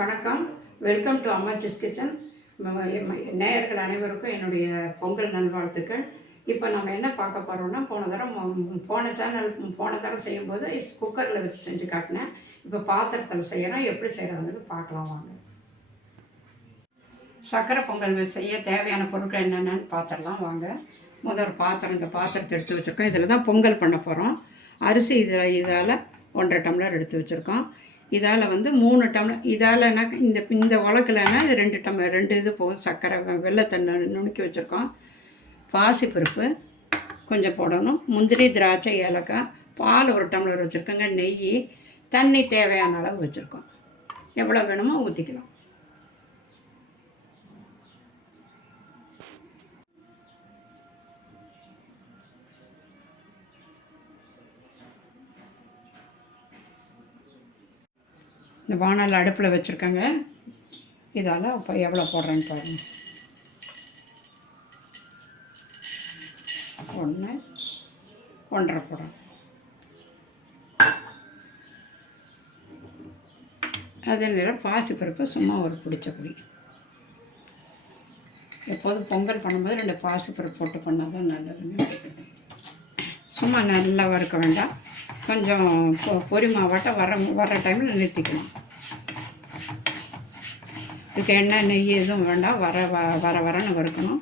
வணக்கம். Welcome to Ammachi's kitchen. நேயர்கள் அனைவருக்கும் என்னுடைய பொங்கல் நல்வாழ்த்துக்கள். இப்போ நம்ம என்ன பார்க்க போகிறோம்னா, போன தடவை செய்யும்போது குக்கரில் வச்சு செஞ்சு காட்டினேன். இப்போ பாத்திரத்தில் செய்யணும். எப்படி செய்கிறதுங்கிறது பார்க்கலாம் வாங்க. சர்க்கரை பொங்கல் செய்ய தேவையான பொருட்கள் என்னென்னு பார்த்துடலாம் வாங்க. முதல் இந்த பாத்திரத்தை எடுத்து வச்சுருக்கோம். இதில் தான் பொங்கல் பண்ண போகிறோம். அரிசி இதால் 1.5 டம்ளர் எடுத்து வச்சுருக்கோம். இதால் 3 டம்ளர். இதால்னா இந்த உலக்கில்னா 2 இது போகும். சர்க்கரை வெள்ளத்தை நுணுக்கி வச்சுருக்கோம். பாசிப்பருப்பு கொஞ்சம் போடணும். முந்திரி, திராட்சை, ஏலக்காய், பால் 1 டம்ளர் வச்சுருக்கோங்க. நெய், தண்ணி தேவையான அளவு வச்சுருக்கோம். எவ்வளோ வேணுமோ ஊற்றிக்கலாம். இந்த வானல் அடுப்பில் வச்சுருக்கேங்க. இதால் இப்போ எவ்வளோ போடுறேன்னு பாருங்கள். 1, 1.5 போடுறேன். அதே நேரம் பாசிப்பருப்பு சும்மா ஒரு பிடிச்ச பொடி. எப்போதும் பொங்கல் பண்ணும்போது 2 பாசிப்பருப்பு போட்டு பண்ணால் தான் நல்லதுங்க. சும்மா நல்லா வறுக்க வேண்டாம். கொஞ்சம் பொரிமாவாட்டம் வர்ற டைமில் நிறுத்திக்கணும். இதுக்கு எண்ணெய், நெய் எதுவும் வேண்டாம். வரன்னு வறுக்கணும்.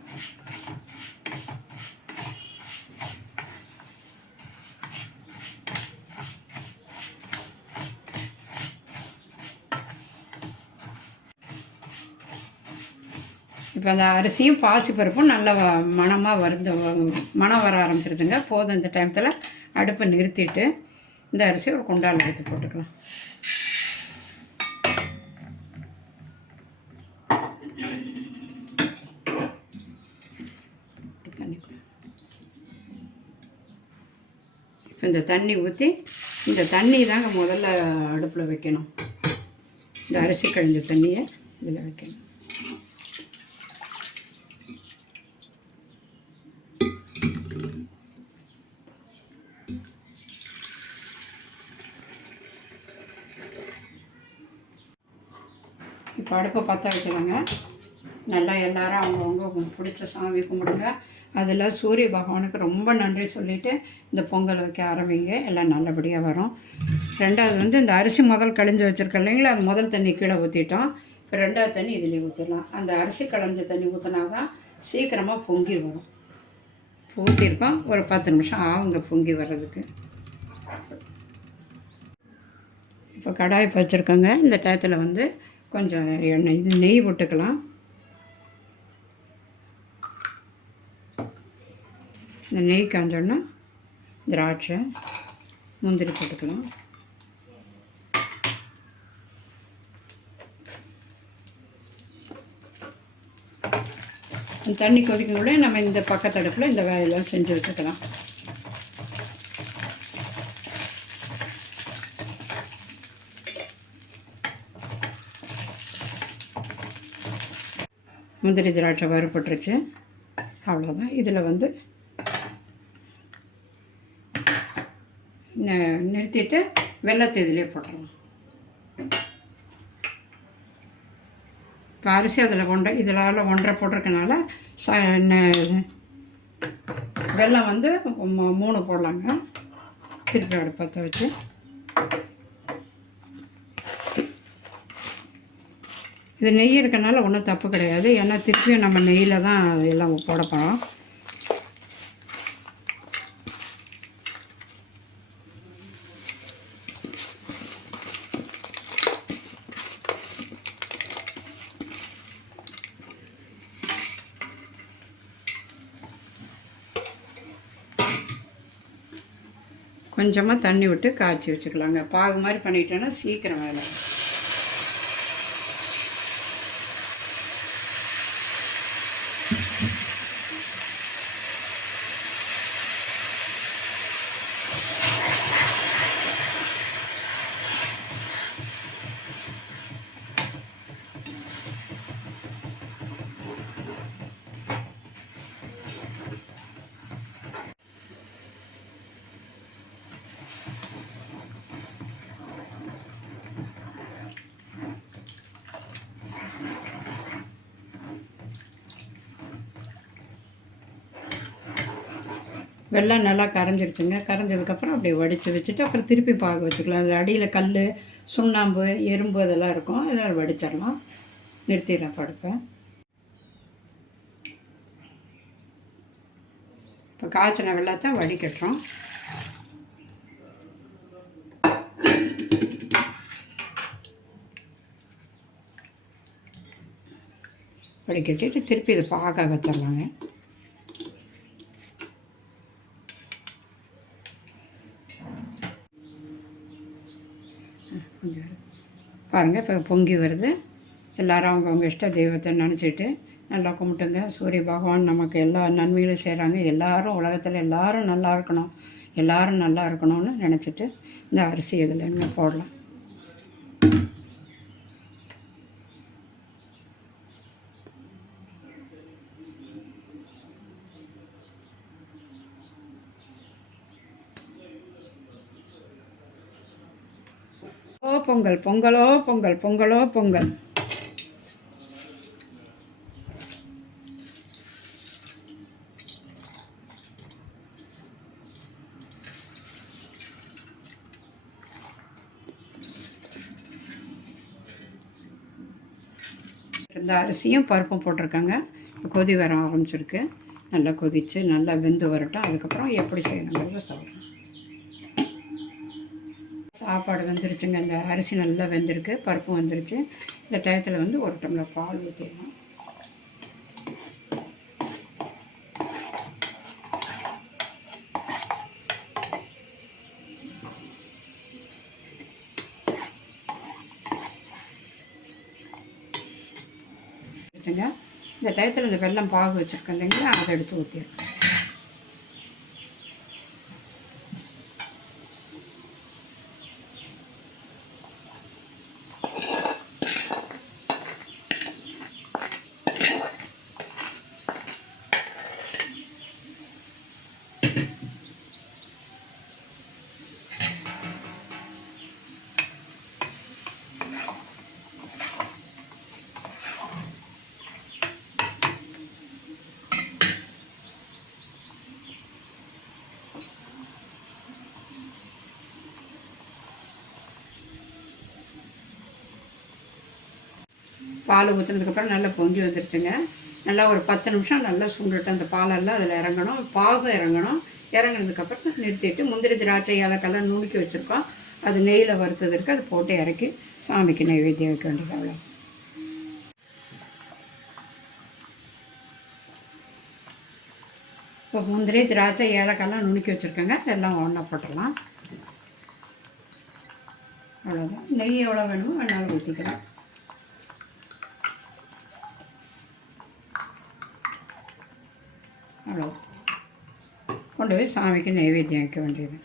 இப்போ அந்த அரிசியும் பாசிப்பருப்பும் நல்ல மணமாக மணம் வர ஆரம்பிச்சிருதுங்க. போதும். இந்த டைமத்தில் அடுப்பை நிறுத்திட்டு இந்த அரிசி ஒரு குண்டால் எடுத்து போட்டுக்கலாம். இப்போ இந்த தண்ணி ஊற்றி, இந்த தண்ணி தாங்க முதல்ல அடுப்பில் வைக்கணும். இந்த அரிசி கழிஞ்ச தண்ணியை இதில் வைக்கணும். இப்போ அடுப்பை பற்ற வைக்கலாங்க. நல்லா எல்லோரும் அவங்கவுங்க பிடிச்ச சாமி கும்பிடுங்க. அதில் சூரிய பகவானுக்கு ரொம்ப நன்றி சொல்லிவிட்டு இந்த பொங்கல் வைக்க ஆரம்பிங்க. எல்லாம் நல்லபடியாக வரும். ரெண்டாவது இந்த அரிசி முதல் கழிஞ்சு வச்சுருக்க இல்லைங்களா, அது முதல் தண்ணி கீழே ஊற்றிட்டோம். இப்போ 2வது தண்ணி இதிலே ஊற்றிடலாம். அந்த அரிசி களைஞ்ச தண்ணி ஊற்றினா தான் சீக்கிரமாக பொங்கி வரும். ஊற்றிருக்கோம். ஒரு 10 நிமிஷம் ஆகுங்க பொங்கி வர்றதுக்கு. இப்போ கடாய் வச்சுருக்கோங்க. இந்த டயத்தில் கொஞ்சம் நெய் விட்டுக்கலாம். இந்த நெய் காஞ்சோன்னா திராட்சை, முந்திரி போட்டுக்கலாம். தண்ணி கொதிக்கக்கூட நம்ம இந்த பக்கத்தடுப்பில் இந்த வேலையெல்லாம் செஞ்சு வச்சுக்கலாம். முந்திரி, திராட்சை வறுபட்டுருச்சு. அவ்வளோதான். இதில் நிறுத்திட்டு வெள்ளத்தை இதிலே போட்டுடலாம். இப்போ அரிசி அதில் இதில் 1.5 போட்டிருக்கனால வெல்லம் 3 போடலாங்க. திருப்பி அடுப்பத்தை வச்சு இது நெய் இருக்கனால ஒன்றும் தப்பு கிடையாது. ஏன்னா திருப்பியும் நம்ம நெய்யில் தான் எல்லாம் போட போகிறோம். கொஞ்சமாக தண்ணி விட்டு காய்ச்சி வச்சுக்கலாங்க. பாகு மாதிரி பண்ணிட்டோன்னா சீக்கிரம் வேலை. வெல்லம் நல்லா கரைஞ்சிருச்சுங்க. கரைஞ்சதுக்கப்புறம் அப்படியே வடித்து வச்சுட்டு அப்புறம் திருப்பி பாகு வச்சுக்கலாம். அதில் அடியில் கல், சுண்ணாம்பு, எறும்பு அதெல்லாம் இருக்கும். அதெல்லாம் வடிச்சிடலாம். நிறுத்திடுறேன் படுப்பை. இப்போ காய்ச்சின வெள்ளத்தை வடிகட்டுறோம். வடிகட்டிட்டு திருப்பி இதை பாக வச்சிடலாங்க. பாருங்கள் இப்போ பொங்கி வருது. எல்லோரும் அவங்கவுங்க இஷ்ட தெய்வத்தை நினச்சிட்டு நல்லா கும்பிட்டுங்க. சூரிய பகவான் நமக்கு எல்லா நன்மைகளும் செய்கிறாங்க. எல்லோரும் உலகத்தில் எல்லோரும் நல்லா இருக்கணும், எல்லோரும் நல்லா இருக்கணும்னு நினச்சிட்டு இந்த அரிசி இதில் இங்கே போடலாம். ஓ பொங்கல், பொங்கலோ பொங்கல், பொங்கலோ பொங்கல். இந்த அரிசியும் பருப்பும் போட்டிருக்காங்க. கொதி வர ஆரம்பிச்சிருக்கு. நல்லா கொதித்து நல்லா வெந்து வரட்டும். அதுக்கப்புறம் எப்படி செய்யணுங்கிறத சொல்கிறேன். சாப்பாடு வெந்துருச்சுங்க. இந்த அரிசி நல்லா வெந்திருக்கு, பருப்பும் வந்துருச்சு. இந்த டயத்தில் வந்து 1 டம்ளர் பால் ஊற்றிடலாம். இந்த டயத்தில் இந்த வெல்லம் பாகு வச்சுருக்கேன் இல்லைங்களா, அதை எடுத்து ஊற்றிடுறேன். பால் ஊற்றுனதுக்கப்புறம் நல்லா பொங்கி வந்துருச்சுங்க. நல்லா ஒரு 10 நிமிஷம் நல்லா சுண்டுட்டு அந்த பாலெல்லாம் அதில் இறங்கணும், பாகம் இறங்கணும். இறங்கினதுக்கப்புறம் நிறுத்திட்டு முந்திரி, திராட்சை, ஏலக்கெல்லாம் நுணுக்கி வச்சுருக்கோம். அது நெய்யில் வறுத்ததற்கு அது போட்டு இறக்கி சாமிக்கு நைவேத்தியம் வைக்க வேண்டியது. அவ்வளோ. இப்போ முந்திரி, திராட்சை, ஏலக்காயெல்லாம் நுணுக்கி வச்சுருக்கேங்க. எல்லாம் ஒன்றா போட்டுடலாம். அவ்வளோதான். நெய் எவ்வளோ வேணுமோ வேணாலும் ஊற்றிக்கலாம். அவ்வளோ கொண்டு போய் சாமிக்கு நைவேத்தியம் வைக்க வேண்டியது.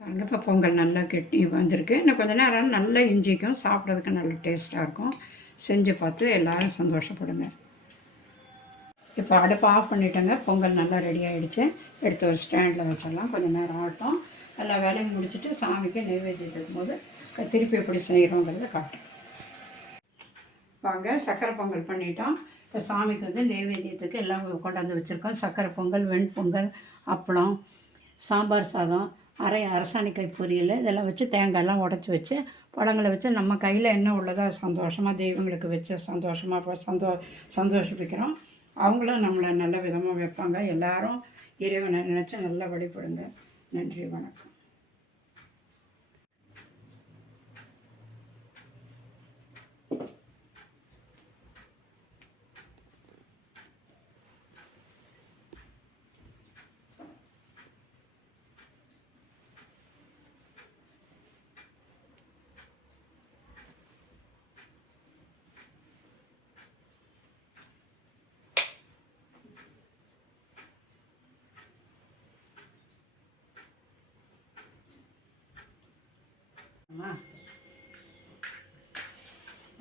பாருங்கள், இப்போ பொங்கல் நல்லா கெட்டி வந்திருக்கு. இன்னும் கொஞ்சம் நேரம் நல்லா இஞ்சிக்கும், சாப்பிட்றதுக்கு நல்ல டேஸ்ட்டாக இருக்கும். செஞ்சு பார்த்து எல்லோரும் சந்தோஷப்படுங்க. இப்போ அடுப்பு ஆஃப் பண்ணிட்டேங்க. பொங்கல் நல்லா ரெடி ஆகிடுச்சு. எடுத்து ஒரு ஸ்டாண்டில் வச்சிடலாம். கொஞ்சம் நேரம் ஆகட்டும். எல்லா வேலையும் முடிச்சுட்டு சாமிக்கு நைவேத்தியம் இருக்கும்போது திருப்பி எப்படி செய்கிறோங்கிறத காட்டும். வாங்க, சக்கரை பொங்கல் பண்ணிட்டோம். இப்போ சாமிக்கு வந்து நைவேத்தியத்துக்கு எல்லாம் கொண்டாந்து வச்சுருக்கோம். சக்கரை பொங்கல், வெண்பொங்கல், அப்பளம், சாம்பார் சாதம், அரசாணிக்காய் பொரியல் இதெல்லாம் வச்சு தேங்காயெல்லாம் உடச்சி வச்சு பழங்களை வச்சு நம்ம கையில் என்ன உள்ளதோ சந்தோஷமாக தெய்வங்களுக்கு வச்சு சந்தோஷமாக சந்தோஷிப்பிக்கிறோம். அவங்களும் நம்மளை நல்ல விதமாக வைப்பாங்க. எல்லாரும் இறைவனை நினச்சி நல்லா வழிபடுங்க. நன்றி, வணக்கம்.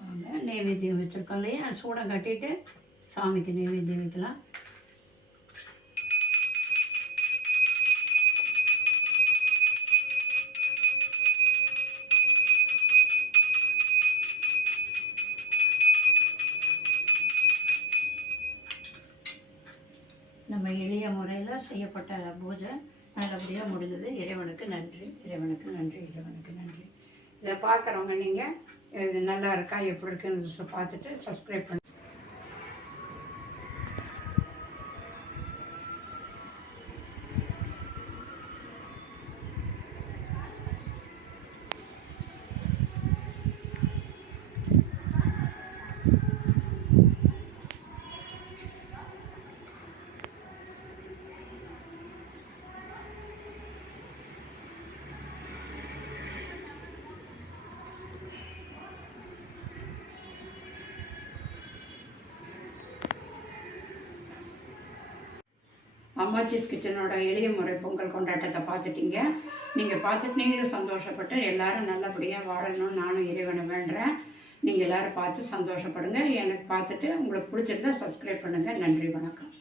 வாங்க, நைவேத்தியம் வச்சுருக்கோம் இல்லையா, சூடம் கட்டிட்டு சாமிக்கு நைவேத்தியம் வைக்கலாம். இந்த செய்யப்பட்ட பூஜை நல்லபடியாக முடிஞ்சது. இறைவனுக்கு நன்றி, இறைவனுக்கு நன்றி, இறைவனுக்கு நன்றி. இதை பார்க்குறவங்க நீங்கள் இது நல்லா இருக்கா எப்படி இருக்குன்னு பார்த்துட்டு சப்ஸ்கிரைப் பண்ணி அம்மாச்சிஸ் கிச்சனோட எளிய முறை பொங்கல் கொண்டாட்டத்தை பார்த்துட்டீங்க. நீங்கள் பார்த்துட்டு நீங்களும் சந்தோஷப்பட்டு எல்லோரும் நல்லபடியாக வாழணும்னு நானும் இறைவனை வேண்டுறேன். நீங்கள் எல்லோரும் பார்த்து சந்தோஷப்படுங்க. எனக்கு பார்த்துட்டு உங்களுக்கு பிடிச்சிருந்தா சப்ஸ்கிரைப் பண்ணுங்கள். நன்றி, வணக்கம்.